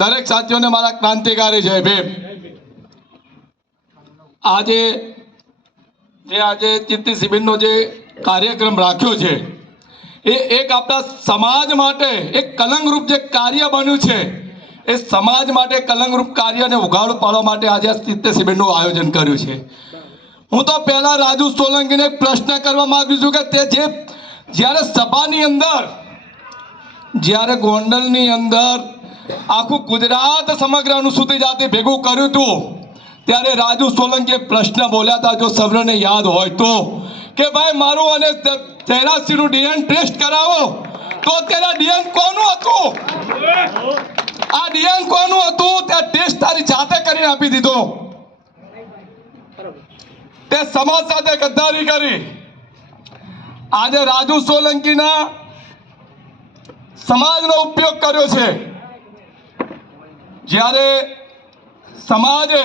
દરેક સાથીઓને મારા ક્રાંતિકારી જય ભીમ। આજે ચિત્તી શિબિરનો જે કાર્યક્રમ રાખ્યો છે એ એક આપણા સમાજ માટે એક કલંકરૂપ જે કાર્ય બન્યું છે એ સમાજ માટે કલંકરૂપ કાર્યને ઉઘાડું પાડવા માટે આજે આ ચિત્તી શિબિરનું આયોજન કર્યું છે। હું તો પહેલા રાજુ સોલંકીને એક પ્રશ્ન કરવા માંગુ છું કે તે જે જ્યારે સભાની અંદર જ્યારે ગોંડલની અંદર આખું ગુજરાત સમગ્ર અનુસૂચિત જાતિ ભેગું કર્યું હતું ત્યારે રાજુ સોલંકીએ પ્રશ્ન બોલ્યા હતા, જો સૌને યાદ હોય તો, કે ભાઈ મારું અને 83નું ડીએન ટેસ્ટ કરાવો। તો તેના ડીએન કોનું હતું? આ ડીએન કોનું હતું? તે ટેસ્ટ તારી જાતે કરીને આપી દીધો। તે સમાજ સાથે ગદ્દારી કરી। આજે રાજુ સોલંકીના સમાજનો ઉપયોગ કર્યો છે। જ્યારે સમાજે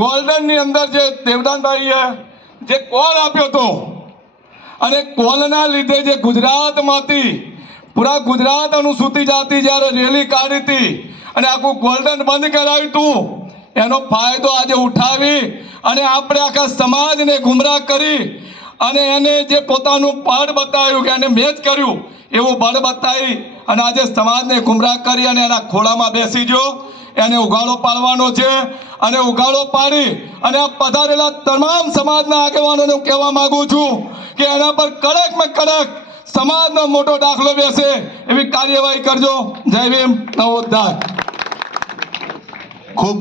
ગોલ્ડનની અંદર જે દેવદાનભાઈએ જે કોલ આપ્યો હતો અને કોલના લીધે જે ગુજરાતમાંથી પૂરા ગુજરાત અનુસૂચિત જાતિ જ્યારે રેલી કાઢી હતી અને આખું ગોલ્ડન બંધ કરાવ્યું હતું, એનો ફાયદો આજે ઉઠાવી અને આપણે આખા સમાજને ગુમરાહ કરી અને એને જે પોતાનું બળ બતાવ્યું કે એને મેચ કર્યું એવું બળ બતાવી અને આજે સમાજને ગુમરાહ કરી અને એના ખોળામાં બેસી ગયો। એને ઉઘાડો પાડવાનો છે અને ઉઘાડો પાડી અને આ પધારેલા તમામ સમાજના આગેવાનોને હું કહેવા માંગુ છું કે એના પર કડકમાં કડક સમાજનો મોટો દાખલો બેસે એવી કાર્યવાહી કરજો। જય ભીમ, નવોદય। ખૂબ